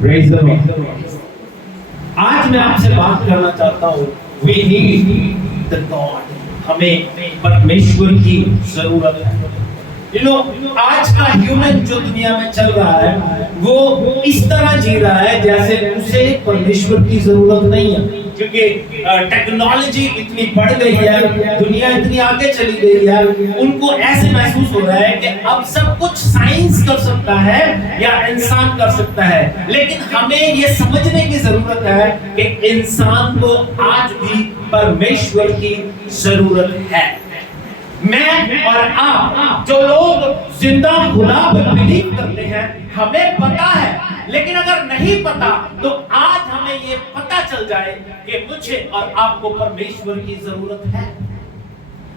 Praise the Lord. आज मैं आपसे बात करना चाहता हूँ We need the God. हमें परमेश्वर की जरूरत है। आज का ह्यूमन जो दुनिया में चल रहा है वो इस तरह जी रहा है जैसे उसे परमेश्वर की जरूरत नहीं है, क्योंकि टेक्नोलॉजी इतनी बढ़ गई है, दुनिया इतनी आगे चली गई है। उनको ऐसे महसूस हो रहा है कि अब सब कुछ साइंस कर सकता है या इंसान कर सकता है, लेकिन हमें ये समझने की जरूरत है कि इंसान को आज भी परमेश्वर की जरूरत है। मैं और आप जो लोग जिंदा खुदा पर बिलीव करते हैं, हमें पता है, लेकिन अगर नहीं पता तो आज हमें ये पता चल जाए कि मुझे और आपको परमेश्वर की जरूरत है।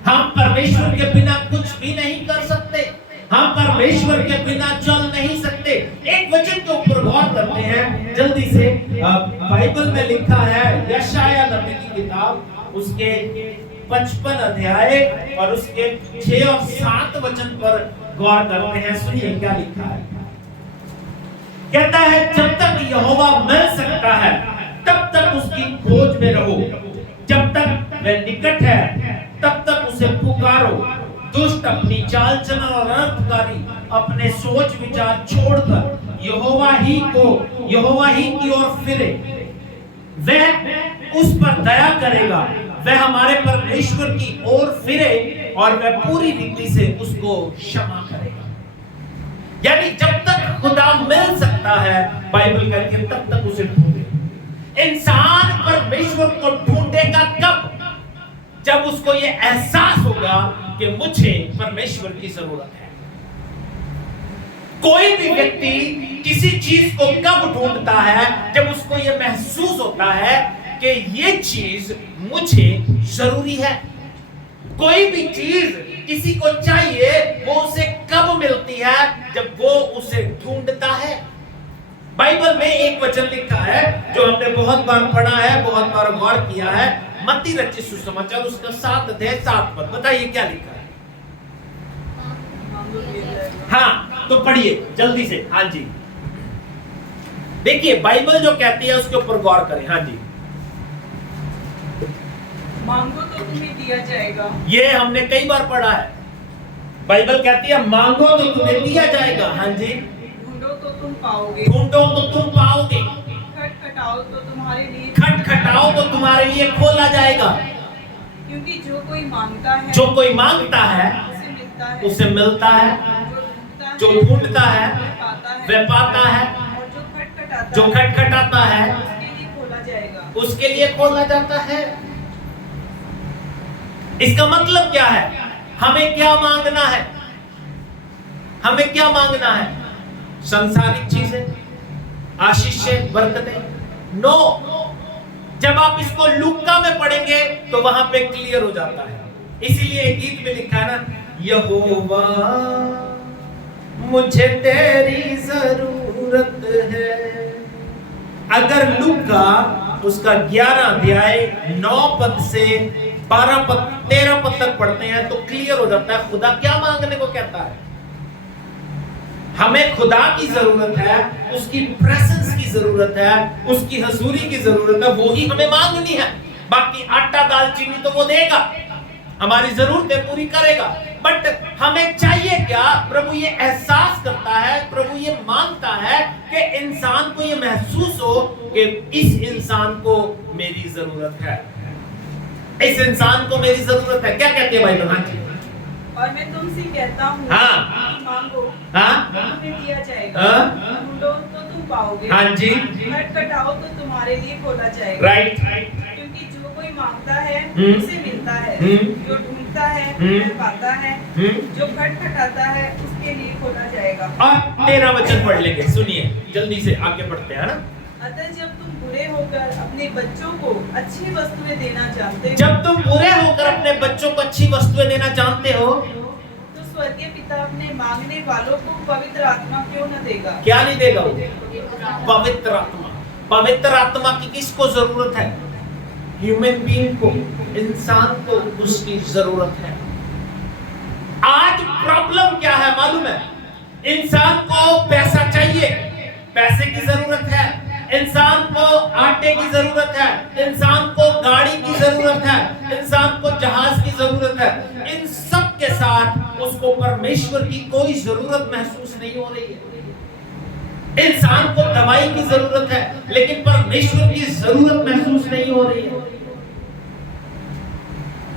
हम परमेश्वर के बिना कुछ भी नहीं कर सकते, हम परमेश्वर के बिना चल नहीं सकते। एक वचन के ऊपर गौर करते हैं जल्दी से। बाइबल में लिखा है यशायाह नबी की किताब, उसके 55 अध्याय और उसके 6 और 7 वचन पर गौर करते हैं। सुनिए क्या लिखा है। कहता है जब तक यहोवा मिल सकता है तब तक उसकी खोज में रहो, जब तक वह निकट है तब तक उसे पुकारो। दुष्ट अपनी चाल चलन और अनर्थकारी अपने सोच विचार छोड़कर यहोवा ही की ओर फिरे, वह उस पर दया करेगा। वह हमारे परमेश्वर की ओर फिरे और वह पूरी रीति से उसको क्षमा करेगा। यानी जब तक खुदा मिल सकता है, बाइबल कहती है, तब तक उसे ढूंढे। इंसान परमेश्वर को ढूंढेगा कब? जब उसको यह एहसास होगा कि मुझे परमेश्वर की जरूरत है। कोई भी व्यक्ति किसी चीज को कब ढूंढता है? जब उसको यह महसूस होता है कि ये चीज मुझे जरूरी है। कोई भी चीज किसी को चाहिए, वो उसे कब मिलती है? जब वो उसे ढूंढता है। बाइबल में एक वचन लिखा है जो हमने बहुत बार पढ़ा है, बहुत बार गौर किया है। मत्ती रचित सुसमाचार उसका 7 अध्याय 7 पद, बताइए क्या लिखा है। हाँ, तो पढ़िए जल्दी से। हाँ जी, देखिए बाइबल जो कहती है उसके ऊपर गौर करें। हाँ जी, मांगो तो तुम्हें दिया जाएगा। ये हमने कई बार पढ़ा है। बाइबल कहती है मांगो तो तुम्हें दिया जाएगा। हाँ जी, ढूंढो तो तुम पाओगे। ढूंढो तो तुम पाओगे। खटखटाओ तो तुम्हारे लिए खोला जाएगा। क्योंकि जो कोई मांगता है उसे मिलता है, जो ढूंढता है वह पाता है, और जो खटखटाता है उसके लिए खोला जाता है। इसका मतलब क्या है? हमें क्या मांगना है? हमें क्या मांगना है? सांसारिक चीजें, आशीषें, बरकतें? नो। जब आप इसको लूका में पढ़ेंगे तो वहां पे क्लियर हो जाता है। इसीलिए गीत में लिखा है ना, यहोवा मुझे तेरी जरूरत है। अगर लूका उसका 11 अध्याय 9 पद से 12 पद 13 पद तक पढ़ते हैं तो क्लियर हो जाता है खुदा क्या मांगने को कहता है। हमें खुदा की जरूरत है, उसकी प्रेजेंस की जरूरत है, उसकी हजूरी की जरूरत है, वो ही हमें मांगनी है। बाकी आटा दाल चीनी तो वो देगा, हमारी जरूरतें पूरी करेगा। बट हमें चाहिए क्या? प्रभु ये एहसास करता है, प्रभु ये मांगता है कि इंसान को ये महसूस हो कि इस इंसान को मेरी जरूरत है, इस इंसान को मेरी जरूरत है। क्या कहते हैं बाइबल? हाँ जी, और मैं तुमसे कहता हूँ, हाँ, मांगो हाँ, तुम्हें दिया जाएगा। हाँ, ढूंढो तो तुम पाओगे। हाँ जी, खटखटाओ तो तुम्हारे लिए खोला जाएगा। राइट। क्योंकि जो कोई मांगता है उसे मिलता है, हम्म, जो ढूंढता है हम्म, वह पाता है, जो खटखटाता है उसके लिए खोला जाएगा। और 13 वचन पढ़ लेंगे। सुनिए जल्दी से आगे बढ़ते हैं ना। अतः जब तुम बुरे होकर अपने बच्चों को अच्छी वस्तुएं देना जानते हो, जब तुम बुरे होकर अपने बच्चों को अच्छी वस्तुएं देना जानते हो, तो स्वर्गीय पिता अपने मांगने वालों को पवित्र आत्मा क्यों न देगा? क्या नहीं देगा वो? पवित्र आत्मा। पवित्र आत्मा की किसको जरूरत है? ह्यूमन बीइंग को, इंसान को उसकी जरूरत है। आज प्रॉब्लम क्या है मालूम है? इंसान को पैसा चाहिए, पैसे की जरूरत है, इंसान को आटे की जरूरत है, इंसान को गाड़ी की जरूरत है, इंसान को जहाज की जरूरत है। इन सब के साथ उसको परमेश्वर की कोई जरूरत महसूस नहीं हो रही है। इंसान को दवाई की जरूरत है, लेकिन परमेश्वर की जरूरत महसूस नहीं हो रही है।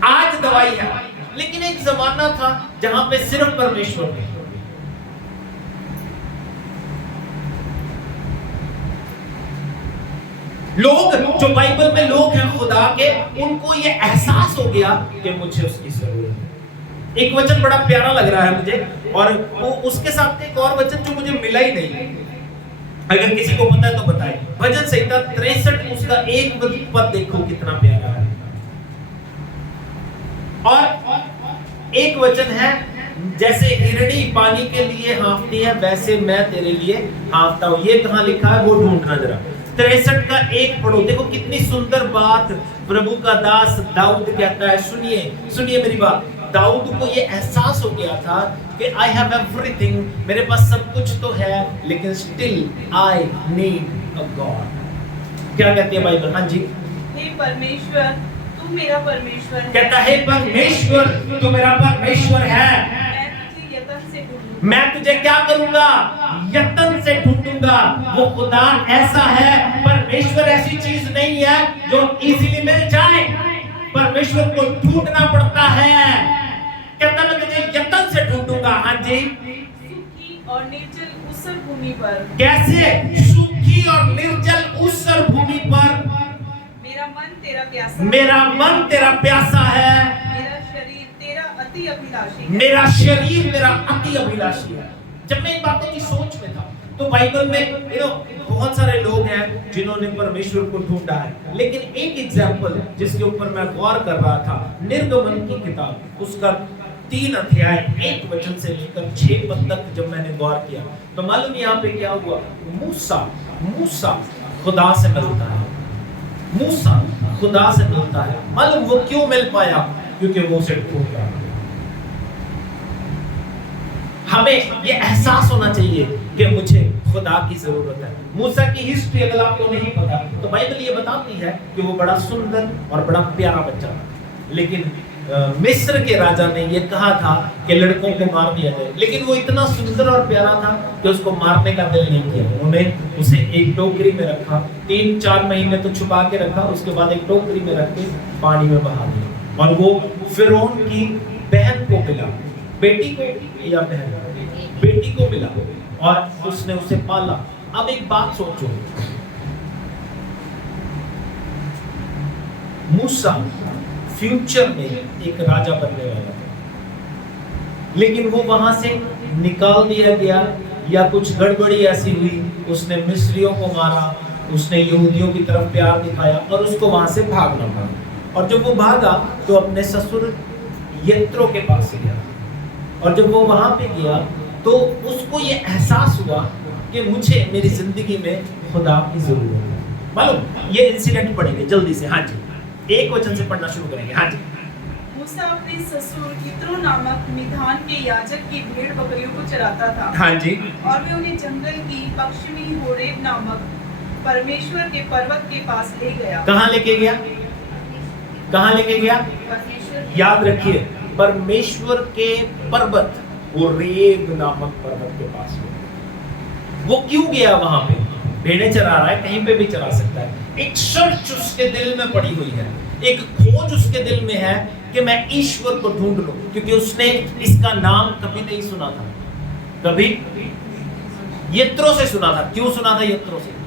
आज दवाई है, लेकिन एक जमाना था जहां पे सिर्फ परमेश्वर है। लोग जो बाइबल में लोग हैं खुदा के, उनको ये एहसास हो गया कि मुझे उसकी जरूरत है। एक वचन बड़ा प्यारा लग रहा है मुझे, और वो उसके साथ एक और वचन जो मुझे मिला ही नहीं, अगर किसी को पता है तो बताए। भजन संहिता 63 उसका एक पद देखो कितना प्यारा है। और एक वचन है, जैसे हिरणी पानी के लिए हाँफती है, वैसे मैं तेरे लिए हाँफता हूं। ये कहां लिखा है वो ढूंढना जरा। 63 का एक पढ़ो, देखो कितनी सुंदर बात प्रभु का दास दाऊद कहता है। सुनिए सुनिए मेरी बात। दाऊद को ये एहसास हो गया था कि आई हैव एवरीथिंग, मेरे पास सब कुछ तो है, लेकिन still I need a God. क्या कहती है बाइबल? हाँ जी। हे परमेश्वर, तू मेरा परमेश्वर है। कहता है परमेश्वर तू मेरा परमेश्वर है। मैं तुझे यत्न से ढूंढूंगा। मैं तुझे क्या करूंगा? यत्न से ढूंढूंगा। वो खुदा ऐसा है, परमेश्वर ऐसी चीज नहीं है जो इजीली मिल जाए। परमेश्वर को ढूंढना पड़ता है। कहता मैं तुझे यत्न से ढूंढूंगा। हाँ जी। सूखी और निर्जल ऊसर भूमि पर। कैसे? सूखी और निर्जल ऊसर भूमि पर मेरा मन तेरा प्यासा। मेरा मन तेरा प्यासा है। मेरा शरीर तेरा अति अभिलाषी है। मेरा शरीर मेरा अति अभिलाषी है। जब मैं इन बातों की सोच में था, तो बाइबल में बहुत सारे लोग हैं जिन्होंने परमेश्वर को ढूंढा है, लेकिन एक एग्जाम्पल जिसके ऊपर मैं गौर कर रहा था, निर्गमन की किताब, उसका 3 अध्याय 1 वचन से लेकर 6 पद तक जब मैंने गौर किया, तो मालूम यहाँ पे क्या हुआ? मूसा खुदा से मिलता है। मूसा खुदा से मिलता है। मालूम वो क्यों मिल पाया? क्योंकि वो उसे ढूंढ रहा है। हमें ये एहसास होना चाहिए कि मुझे खुदा की जरूरत है। मूसा की हिस्ट्री अगर आपको नहीं पता, तो बाइबल ये बताती है कि वो बड़ा सुंदर और बड़ा प्यारा बच्चा था, लेकिन मिस्र के राजा ने ये कहा था कि लड़कों को मार दिया जाए, लेकिन वो इतना सुंदर और प्यारा था कि उसको मारने का दिल नहीं किया। उन्होंने उसे एक टोकरी में रखा, 3-4 महीने तो छुपा के रखा, उसके बाद एक टोकरी में रख के पानी में बहा दिया। और वो फिरौन की बहन को मिला, बेटी को या बहन, बेटी को मिला, और उसने उसे पाला। अब एक बात सोचो, मूसा फ्यूचर में एक राजा बनने वाला था, लेकिन वो वहां से निकाल दिया गया, या कुछ गड़बड़ी ऐसी हुई, उसने मिस्रियों को मारा, उसने यहूदियों की तरफ प्यार दिखाया और उसको वहां से भागना पड़ा। और जब वो भागा तो अपने ससुर यत्रो के पास गया, और जब वो वहां पे गया तो उसको ये एहसास हुआ कि मुझे मेरी जिंदगी में खुदा की जरूरत है। मालूम ये इंसिडेंट पढ़ेंगे जल्दी से। हाँ जी, 1 वचन से पढ़ना शुरू करेंगे। हाँ जी। मूसा अपने ससुर यित्रो नामक मिधान के याजक की भेड़ बकरियों को चराता था। हाँ जी। और वे उन्हें जंगल की पश्चिमी होरेब नामक परमेश्वर के पर्वत के पास ले गया। कहाँ लेके गया? कहाँ लेके गया? परमेश्वर, याद रखिए, परमेश्वर के पर्वत, होरेब नामक पर्वत के पास। वो क्यों गया वहां पे? भेड़ें चरा रहा है, कहीं पे भी चरा सकता है। एक सर्च उसके दिल में पड़ी हुई है, एक खोज उसके दिल में है कि मैं ईश्वर को ढूंढ लूं, क्योंकि उसने इसका नाम कभी नहीं सुना था। कभी यत्रो से सुना था। क्यों सुना था यत्रो से?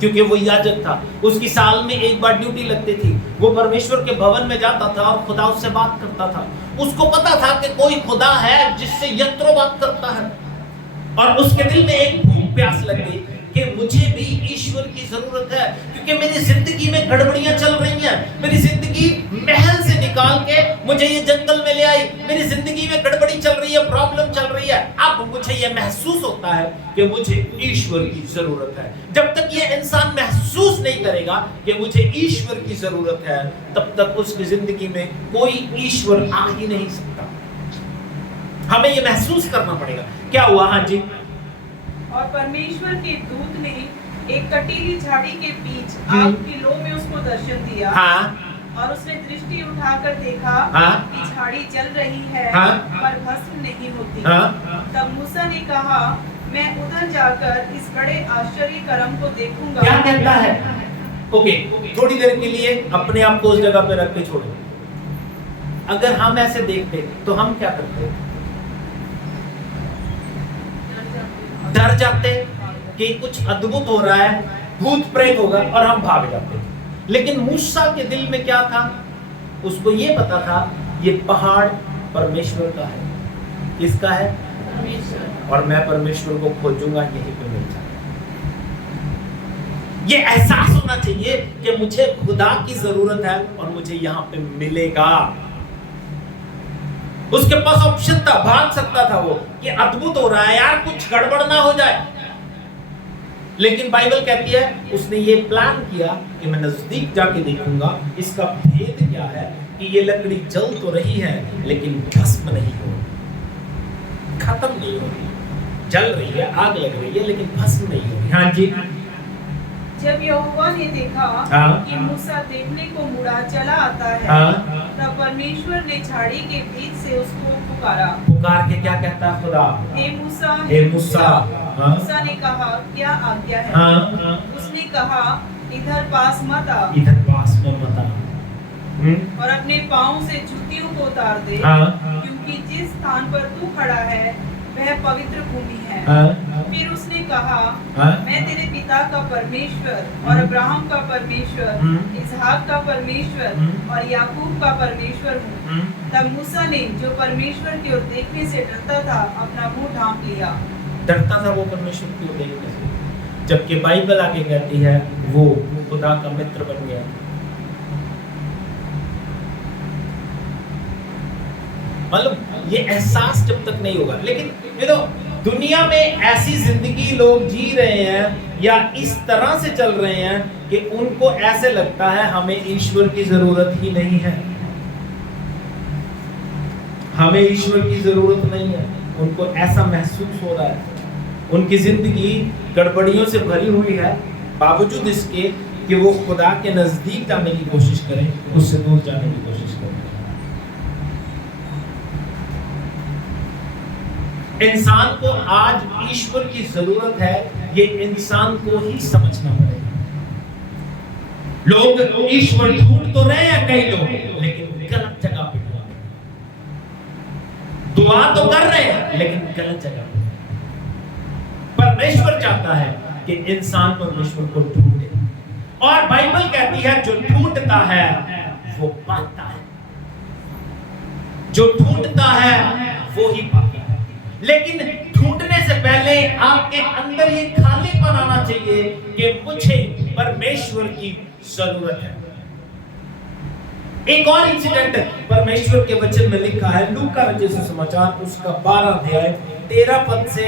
क्योंकि वो याजक था। उसकी साल में एक बार ड्यूटी लगती थी। वो परमेश्वर के भवन में जाता था और खुदा उससे बात करता था। उसको पता था कि कोई खुदा है जिससे यत्रो बात करता है, और उसके दिल में एक भूख प्यास लग गई कि मुझे भी ईश्वर की जरूरत है, क्योंकि मेरी जिंदगी में गड़बड़ियां चल रही हैं। मेरी जिंदगी महल से निकाल के मुझे ये जंगल में ले आई। मेरी जिंदगी में गड़बड़ी चल रही है, प्रॉब्लम चल रही है। अब मुझे ये महसूस होता है कि मुझे ईश्वर की जरूरत है। जब तक ये इंसान महसूस नहीं करेगा कि मुझे ईश्वर की जरूरत है, तब तक उसकी जिंदगी में कोई ईश्वर आ ही नहीं सकता। हमें ये महसूस करना पड़ेगा। क्या हुआ? हाँ जी। और परमेश्वर के दूत ने एक कटीली झाड़ी के बीच आग की लो में उसको दर्शन दिया। और उसने दृष्टि उठाकर देखा कि झाड़ी जल रही है पर भस्म नहीं होती। तब मूसा ने कहा, मैं उधर जाकर इस बड़े आश्चर्य कर्म को देखूंगा। क्या कहता है? ओके, थोड़ी देर के लिए अपने आप को उस जगह पे रख के छोड़ो। अगर हम ऐसे देखते तो हम क्या करते? डर जाते कि कुछ अद्भुत हो रहा है, भूत प्रेत होगा, और हम भाग जाते। लेकिन मूसा के दिल में क्या था? उसको ये पता था ये पहाड़ परमेश्वर का है। किसका है? परमेश्वर। और मैं परमेश्वर को खोजूंगा, यहीं पे मिल जाएगा। ये एहसास होना चाहिए कि मुझे खुदा की जरूरत है और मुझे यहाँ पे मिलेगा। उसके पास ऑप्शन था, भाग सकता था वो कि अद्भुत हो रहा है यार, कुछ गड़बड़ ना हो जाए। लेकिन बाइबल कहती है उसने ये प्लान किया कि मैं नजदीक जाके देखूंगा इसका भेद क्या है, कि ये लकड़ी जल तो रही है लेकिन भस्म नहीं हो रही, खत्म नहीं हो रही। जल रही है, आग लग रही है, लेकिन भस्म नहीं हो रही। हाँ जी। जब यहोवा ने देखा कि मूसा देखने को मुड़ा चला आता है, तब परमेश्वर ने झाड़ी के बीच से उसको पुकारा। पुकार के क्या कहता है खुदा? हे मूसा, हे मूसा। मूसा ने कहा, क्या आज्ञा है? उसने कहा, इधर पास मत आ। इधर पास में मत आ। और अपने पाँव से जूतियों को उतार दे, क्योंकि जिस स्थान पर तू खड़ा है वह पवित्र भूमि है। फिर उसने कहा, मैं तेरे पिता का परमेश्वर और अब्राहम का परमेश्वर, इसहाक का परमेश्वर और याकूब का परमेश्वर हूँ। तब मूसा ने, जो परमेश्वर की ओर देखने से डरता था, अपना मुंह ढांप लिया। डरता था वो परमेश्वर की ओर देखने से, जबकि बाइबल आगे कहती है वो खुदा का मित्र बन गया। मतलब ये एहसास जब तक नहीं होगा। लेकिन दुनिया में ऐसी जिंदगी लोग जी रहे हैं या इस तरह से चल रहे हैं कि उनको ऐसे लगता है हमें ईश्वर की जरूरत ही नहीं है, हमें ईश्वर की जरूरत नहीं है। उनको ऐसा महसूस हो रहा है, उनकी जिंदगी गड़बड़ियों से भरी हुई है, बावजूद इसके कि वो खुदा के नजदीक जाने की कोशिश करें, उससे दूर जाने की कोशिश करें। इंसान को आज ईश्वर की जरूरत है, ये इंसान को ही समझना पड़ेगा। लोग ईश्वर ढूंढ तो रहे हैं कई लोग, लेकिन गलत जगह पे दुआ तो कर रहे हैं लेकिन गलत जगह पे। परमेश्वर चाहता है कि इंसान परमेश्वर को ढूंढे, और बाइबल कहती है जो ढूंढता है वो पाता है, जो ढूंढता है वो ही पाता है। लेकिन ढूंढने से पहले आपके अंदर ये खालीपन आना चाहिए कि मुझे परमेश्वर की जरूरत है। एक और इंसिडेंट परमेश्वर के वचन में लिखा है, लूका रचित सुसमाचार उसका 12 अध्याय 13 पद से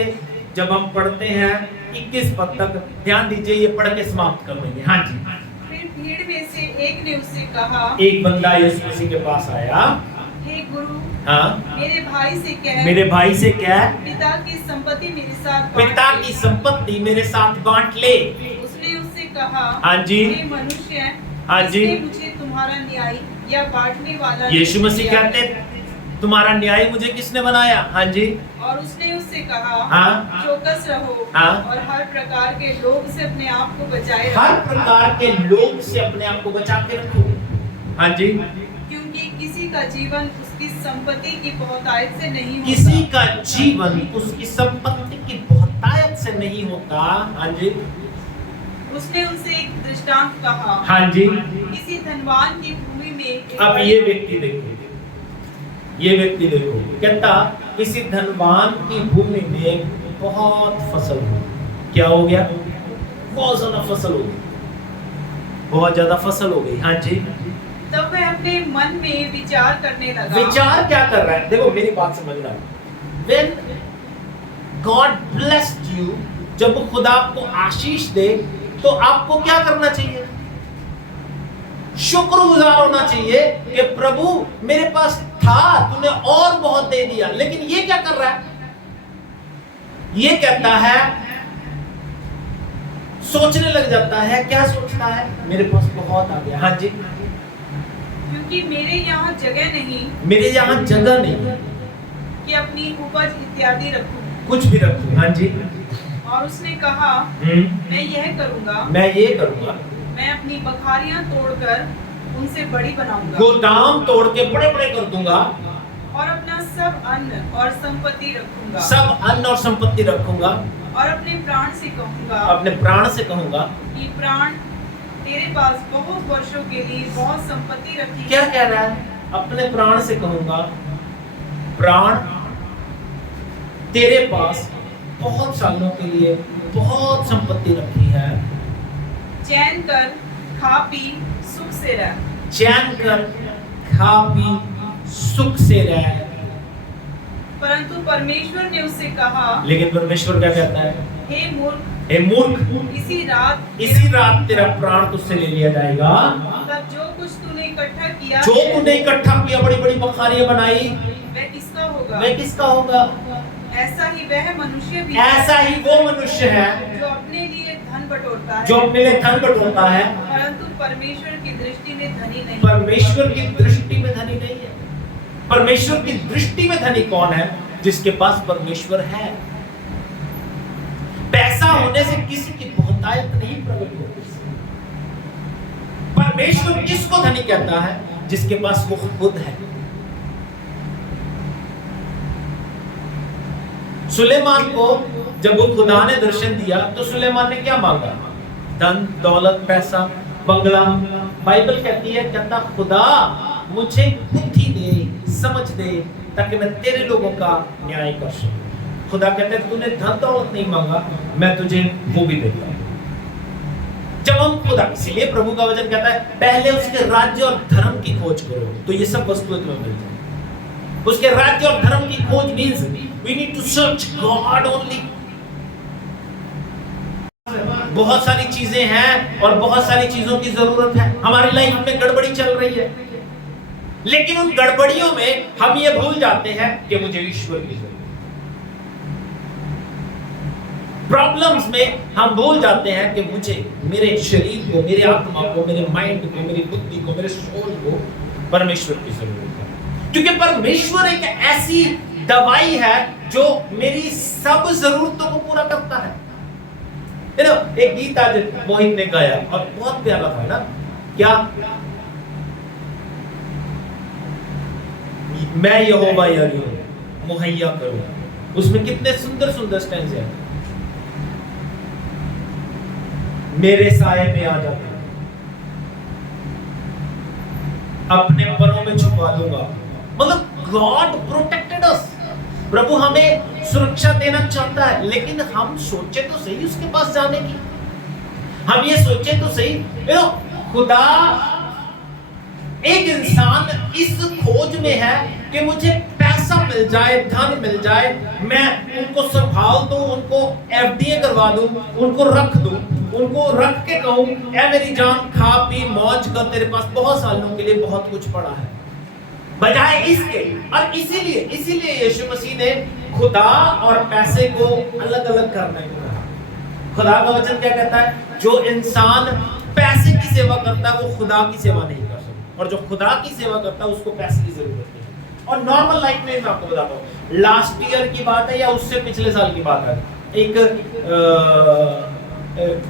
जब हम पढ़ते हैं 21 पद तक, ध्यान दीजिए, ये पढ़ के समाप्त कर देंगे। हाँ जी। फिर भीड़ में से एक ने उससे कहा, एक बंदा यीशु मसीह के पास आया, हे गुरु, मेरे भाई से कह, पिता की संपत्ति मेरे साथ बांट ले। उसने उससे कहा, हाँ जी, हे मनुष्य, हाँ जी, मुझे तुम्हारा न्याय या बांटने वाला यीशु मसीह कहते तुम्हारा न्याय मुझे किसने बनाया? हाँ जी। और उसने उससे कहा, चौकस रहो और हर प्रकार के लोग से अपने आप को बचाए रखो। हर प्रकार के लोग से अपने आप को बचा के रखो। हाँ जी। क्योंकि किसी का जीवन उसकी संपत्ति की बहुतायत से नहीं होता। किसी का जीवन उसकी संपत्ति की बहुतायत से नहीं होता। हाँ जी। उसने उनसे एक दृष्टांत कहा। हाँ जी। किसी धनवान की भूमि में, अब ये व्यक्ति देखो, कहता किसी धनवान की भूमि में बहुत फसल हुई। क्या हो गया? बहुत ज्यादा फसल हो गई, बहुत ज्यादा फसल हो गई। हाँ जी। तब वह अपने मन में विचार करने लगा। विचार क्या कर रहा है? देखो मेरी बात समझना। When God blessed you, जब वो खुदा आपको आशीष दे तो आपको क्या करना चाहिए? शुक्रगुजार होना चाहिए कि प्रभु मेरे पास था, तूने और बहुत दे दिया। लेकिन ये क्या कर रहा है? ये कहता है सोचने लग जाता है। क्या सोचता है? मेरे पास बहुत आ गया। हाँ जी, क्योंकि मेरे यहाँ जगह नहीं मेरे यहाँ जगह नहीं कि अपनी उपज इत्यादि रखूं। कुछ भी रखूं। हाँ जी। और उसने कहा, मैं यह करूंगा, मैं ये करूंगा, मैं अपनी बखारियां तोड़कर उनसे बड़ी बनाऊंगा गोदाम तोड़ के बड़े बड़े कर दूंगा और अपना सब अन्न और संपत्ति रखूंगा सब अन्न और संपत्ति रखूंगा और अपने प्राण से कहूंगा, अपने प्राण से कहूंगा कि प्राण, तेरे पास बहुत वर्षों के लिए बहुत संपत्ति रखी क्या है। कह रहा है? अपने प्राण से कहूंगा, प्राण, तेरे पास बहुत सालों के लिए बहुत संपत्ति रखी है। चैन कर, खा पी, सुख से रह। चैन कर, खा पी, सुख से रह। परंतु परमेश्वर ने उससे कहा, लेकिन परमेश्वर क्या कहता है? हे मूर्ख, हे मूर्ख, इसी रात तेरा प्राण तुझसे ले लिया जाएगा। तब जो कुछ तूने इकट्ठा किया जो है, तूने इकट्ठा किया, बड़ी बड़ी बखारियां बनाई, वह किसका होगा? वह किसका होगा? ऐसा ही वह मनुष्य भी ऐसा ही वो मनुष्य है जो अपने लिए धन बटोरता है, जो अपने लिए धन बटोरता है, परंतु परमेश्वर की दृष्टि में धनी नहीं। परमेश्वर की दृष्टि में धनी नहीं है। परमेश्वर की दृष्टि में धनी कौन है? जिसके पास परमेश्वर है। पैसा होने से किसी की बहुतायत नहीं प्रकट होती। परमेश्वर किसको धनी कहता है? जिसके पास वो खुद है। सुलेमान को जब वो खुदा ने दर्शन दिया तो सुलेमान ने क्या मांगा? धन, दौलत, पैसा, बंगला। बाइबल कहती है, कहता खुदा मुझे बुद्धि दे, समझ दे, ताकि मैं तेरे लोगों का न्याय कर सकूं। खुदा कहते हैं तूने धन दौलत नहीं मांगा, मैं तुझे वो भी देता हूं। जब हम खुदा, इसलिए प्रभु का वचन कहता है पहले उसके राज्य और धर्म की खोज करो तो ये सब वस्तुएं तुम्हें मिल जाएंगी। उसके राज्य और धर्म की खोज means we need to search God only। बहुत सारी चीजें हैं और बहुत सारी चीजों की जरूरत है। हमारी लाइफ में गड़बड़ी चल रही है, लेकिन उन गड़बड़ियों में हम ये भूल जाते हैं कि मुझे ईश्वर की जरूरत है। प्रॉब्लम्स में हम भूल जाते हैं कि मुझे मेरे शरीर को, मेरे आत्मा को, मेरे माइंड को, मेरी बुद्धि को, मेरे सोल को परमेश्वर की जरूरत है। क्योंकि परमेश्वर एक ऐसी दवाई है जो मेरी सब जरूरतों को पूरा करता है। एक गीत आज मोहित ने गाया और बहुत प्यारा था ना, क्या? मैं यहोवा यानी मुहैया करूं। उसमें कितने सुंदर सुंदर स्टैंज़े हैं। मेरे साये में आ जाते, अपने परों में छुपा लूंगा। मतलब गॉड प्रोटेक्टेड अस। प्रभु हमें सुरक्षा देना चाहता है, लेकिन हम सोचे तो सही उसके पास जाने की। हम ये सोचे तो सही, खुदा, एक इंसान इस खोज में है कि मुझे पैसा मिल जाए, धन मिल जाए, मैं उनको संभाल दूं, उनको एफडीए करवा दूं, उनको रख दूं, उनको रख के कहूं ऐ मेरी जान खा पी मौज कर, तेरे पास बहुत सालों के लिए बहुत कुछ पड़ा है। बजाय इसके, और इसीलिए यीशु मसीह ने खुदा और पैसे को अलग अलग करने को कहा। खुदा का वचन क्या कहता है? जो इंसान पैसे की सेवा करता है वो खुदा की सेवा नहीं कर सकता, और जो खुदा की सेवा करता है उसको पैसे की जरूरत नहीं है। और नॉर्मल लाइफ में मैं आपको बताता हूँ, लास्ट ईयर की बात है या उससे पिछले साल की बात है, एक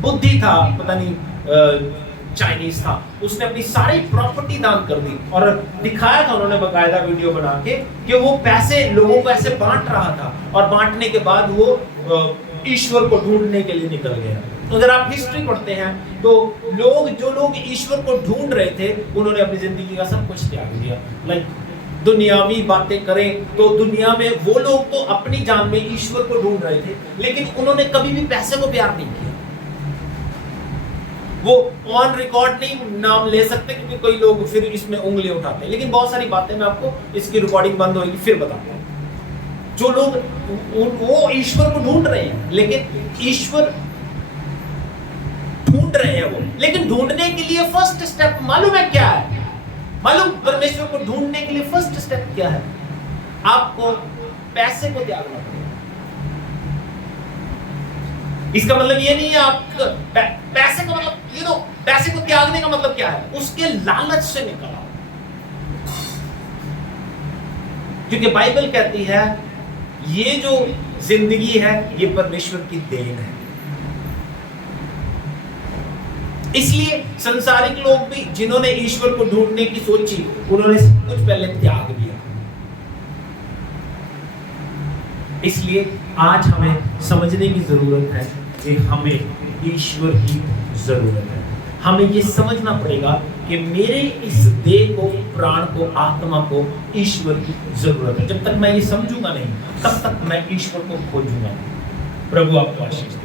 बुद्धि था, पता नहीं चाइनीज था, उसने अपनी सारी प्रॉपर्टी दान कर दी और दिखाया था उन्होंने बकायदा वीडियो बना के कि वो पैसे लोगों को ऐसे बांट रहा था, और बांटने के बाद वो ईश्वर को ढूंढने के लिए निकल गया। तो अगर आप हिस्ट्री पढ़ते हैं तो जो लोग ईश्वर को ढूंढ रहे थे उन्होंने अपनी जिंदगी का सब कुछ त्याग दिया। लाइक दुनियावी बातें करें तो दुनिया में वो लोग तो अपनी जान में ईश्वर को ढूंढ रहे थे, लेकिन उन्होंने कभी भी पैसे को प्यार नहीं किया। वो ऑन रिकॉर्ड नहीं नाम ले सकते क्योंकि कोई लोग फिर इसमें उंगली उठाते हैं, लेकिन बहुत सारी बातें मैं आपको, इसकी रिकॉर्डिंग बंद होगी फिर बताता हूँ। जो लोग वो ईश्वर को ढूंढ रहे हैं, लेकिन ईश्वर ढूंढ रहे हैं वो, लेकिन ढूंढने के लिए फर्स्ट स्टेप मालूम है क्या है? मालूम परमेश्वर को ढूंढने के लिए फर्स्ट स्टेप क्या है? आपको पैसे को त्यागना पड़ेगा। इसका मतलब ये नहीं है आप पैसे का मतलब पैसे को त्यागने का मतलब क्या है? उसके लालच से निकल आओ। क्योंकि बाइबल कहती है ये जो जिंदगी है ये परमेश्वर की देन है। इसलिए संसारिक लोग भी जिन्होंने ईश्वर को ढूंढने की सोची, उन्होंने कुछ पहले त्याग दिया। इसलिए आज हमें समझने की जरूरत है कि हमें ईश्वर की जरूरत है। हमें ये समझना पड़ेगा कि मेरे इस देह को, प्राण को, आत्मा को ईश्वर की जरूरत है। जब तक मैं ये समझूंगा नहीं, तब तक मैं ईश्वर को खोजूंगा। प्रभु आपको आशीष दे।